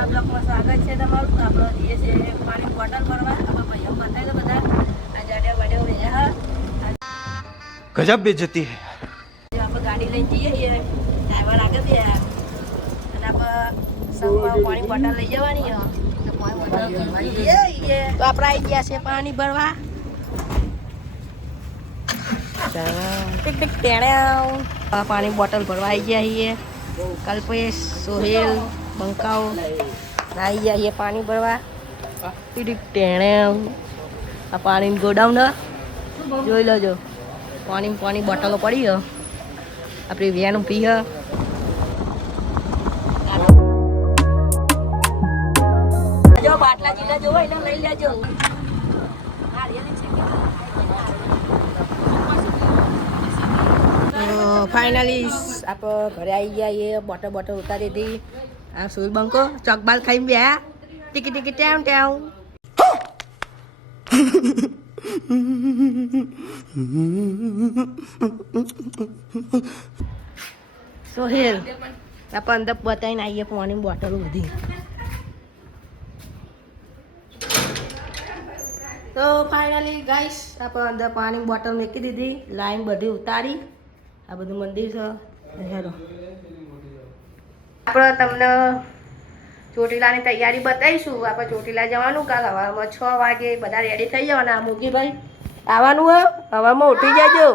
નવા બ્લોકમાં સ્વાગત છે તમારું. આપણે જઈએ છીએ પાણી બોટલ ભરવા. આપણે ભાઈઓ બતાવી દો બધા. આ જાડે વાડે રહ્યા ગજબ બેઇज्जती है. આપણે ગાડી લઈને જઈએ છીએ. ડ્રાઈવર આગળ બે અને આપણે સંગમાં પાણી બોટલ લઈ જવાની તો પાણી બોટલ ભરવાની તો આપણે આવી ગયા છે પાણી ભરવા. ટીક ટીક ટેણે પાણી બોટલ ભરવા આવી ગયા છીએ. કલ્પેશ, સોહેલ, બંકાઓ આવી ગયા છીએ પાણી ભરવા. ટીક ટીક ટેણે આ પાણી ગોડાઉન જોઈ લેજો. પાણી બોટલો પડી હ આપણી વેન પી હ. જો બાટલા જીલા જોવો એને લઈ લેજો. ફાઇનલી આપણે ઘરે આવી ગયા એ બોટલ ઉતારી હતી. આ સુર બંકો ચોકબાલ ખાઈને બે ટીકી ટીકી ટેમ ટેમ. સોહેલ આપણે અંદર બતાવીને આવીએ પાણી બોટલો બધી. તો ફાઇનલી ગાઈસ આપણે અંદર પાણી બોટલ મૂકી દીધી. લાઈન બધી ઉતારી. આ બધું મંદિર છે. હેરો આપણે તમને ચોટીલાની તૈયારી બતાવીશું. આપણે ચોટીલા જવાનું કાલ સવારમાં 6 વાગે બધા રેડી થઈ જવાના. મુગીભાઈ આવવાનું હોય હવામાં ઉઠી જજો.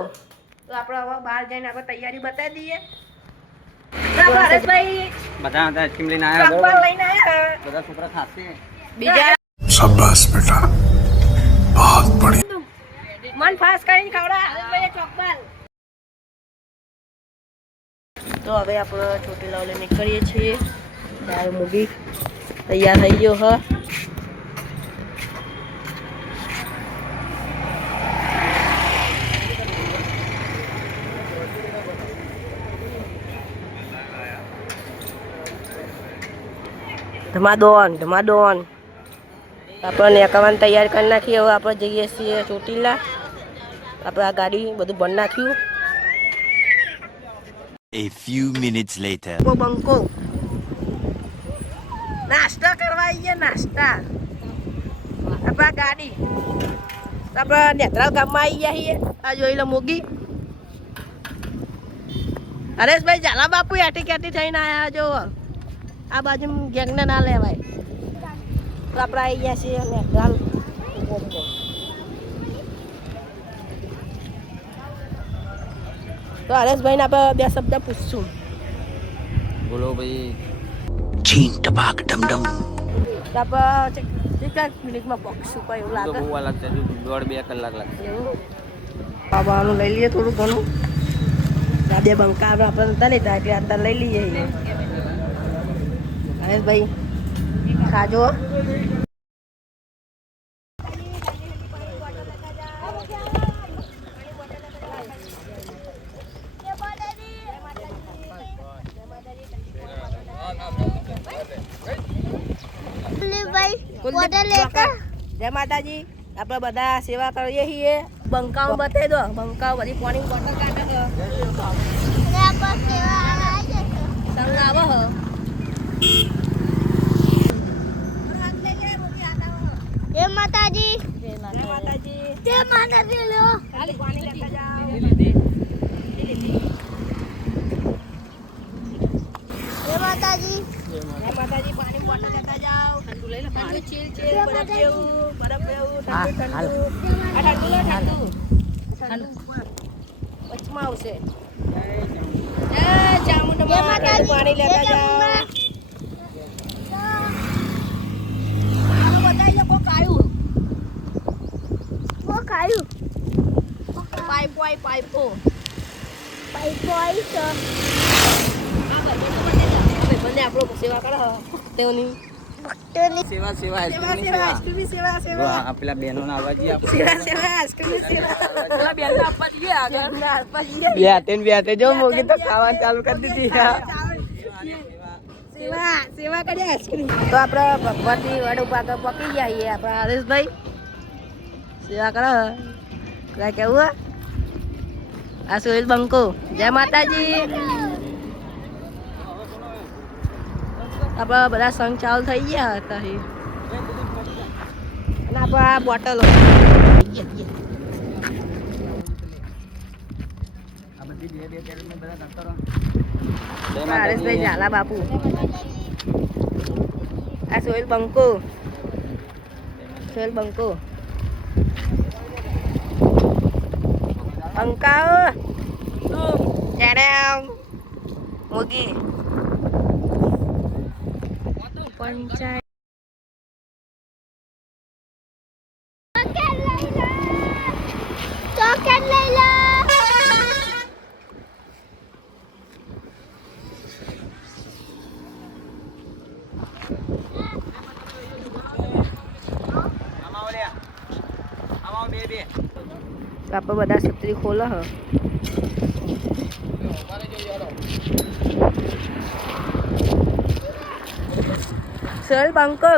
તો આપણે હવે બહાર જઈને આપણે તૈયારી બતાવી દઈએ. હરેશભાઈ બધા આઈસ્ક્રીમ લઈને આવ્યા. ચોકબાર લઈને આવ્યા. બધા છોકરા ખાશે. બીજા शाबाश बेटा बहुत बढ़िया. મન ફાસ કરીને ખવડા હરેશભાઈ ચોકબાર. તો હવે આપણે ચોટીલા લઈને નીકળીએ છીએ. ત્યારે મૂગી તૈયાર થઈ ગયો હ. ધમાડોન આપણે એકવાની તૈયાર કરી નાખીએ. હવે આપણે જઈએ છીએ ચોટીલા. આપણે આ ગાડી બધું બંધ નાખ્યું. A few minutes later. બંકો નાસ્તા કરવા આવીએ. નાસ્તા આપણે ગાડી આપણે નેત્રાલ ગામમાં આવી ગયા છીએ. આ જોઈ લો મોગી. હરેશભાઈ ઝાલા બાપુ એટી કેટી થઈને આવ્યા. જો આ બાજુ ગેંગને ના લેવાય. તો આપણે આવી ગયા છીએ નેત્રાલ. તો હરેશભાઈને આપણે બે શબ્દ પૂછશું. બોલો ભાઈ. Ching tabak dum dum. તો આપણે કેટલા મિનિટમાં પહોંચશું કોઈ એવું લાગે? બહુ લાગશે. 1.5-2 કલાક લાગશે. એવું ખાવાનું લઈ લઈએ થોડું ઘણું. આ બે બંકા આપણે નતા લેતા એટલે અત્યારે લઈ લઈએ. હરેશભાઈ ખાજો. જય માતાજી. આપણે બધા સેવા કરીએ છીએ. બંકાઓ બતાવી દો. બંકાઓ બધી પાણી બોટલ કાઢે છે. સંગ આવે હ. જય માતાજી. જય માતાજી. જય માતાજી. લો ખાલી પાણી લેતા જાઓ. જય માતાજી. જય માતાજી. પાણી બોટલ લેતા જાઓ. ઠંડુ લઈ લો. ઠંડુ ચીલ ચીલ બરફ જેવું ઠંડુ. આ ઠંડુ લો ઠંડુ. વચમાં આવશે. જય ચામુંડા પાણી લેતા જાઓ. બતાવી દો કોક આવ્યું. કો ખાયું પાઇપો પાઈપો આવી છે. બંને આપણો સેવા કરે તેઓની સેવા આઈસ્ક્રીમની સેવા સેવા. પેલા બહેનો ના આવવા જઈએ. પેલા બેન આપવા જઈએ આગળ આપવા જઈએ. બેઠે જો મોગી તો ખાવાનું ચાલુ કરી દીધી. સેવા કરીએ આઈસ્ક્રીમ. તો આપણે ભગવતી વડ ઉપર પકી જઈએ. આપણા હરેશભાઈ સેવા કરો. કઈ કેવું આ સોહેલ બંકો. જય માતાજી. આપણા બધા સંઘ ચાલુ થઈ ગયા હતા અને આપણા આ બોટલો હરેશભાઈ ઝાલા બાપુ આ સોહેલ બંકો બંકાઓ એને મોગી પંચાયત ચોકેટ લઈ લો આપણે બધા છત્રી ખોલો હ સર બંકો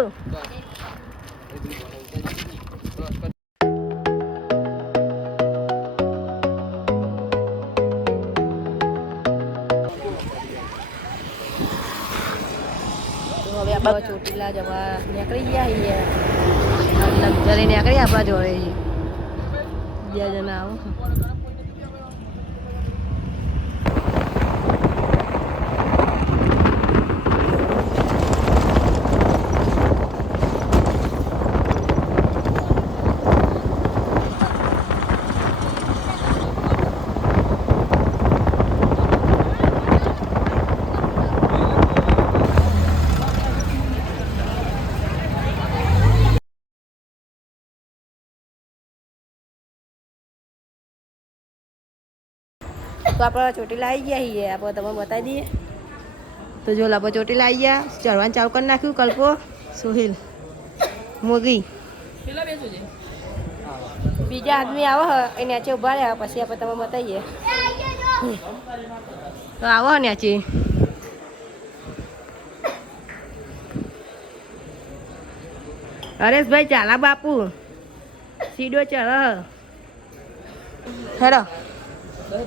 હવે આપણે ચોટીલા જવા નીકળી ગયા છીએ લક્ઝરી નીકળી આપણા જોડે બે જણા આવો તો આપણે ચોટીલા આવી ગયા છીએ આપણે તમે બતાવી દઈએ તો જો આપણે ચોટીલા આવી ગયા ચડવાનું ચાલુ કરી નાખ્યું કલ્પો સોહિલ મોગી બીજા આદમી આવો એ નેચે ઉભા રહ્યા પછી આપણે તમે બતાવીએ તો આવો નેચે હરેશભાઈ ચાલા બાપુ સીડો ચઢ હેડો જય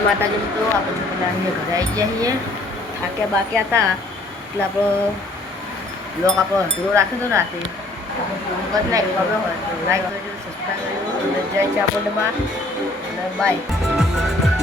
માતાજી મિત્રો આપણે પેલા અહીંયા ઘરે આવી ગયા છીએ થાક્યા બાક્યા હતા એટલે આપણો બ્લોગ આપણો અધૂરો રાખ્યો હતો રાતે ફોન કરી નાખ્યો ખબર હોય લાઈક કરજો સબસ્ક્રાઈબ કરજો જય ચાપોડમાં બાય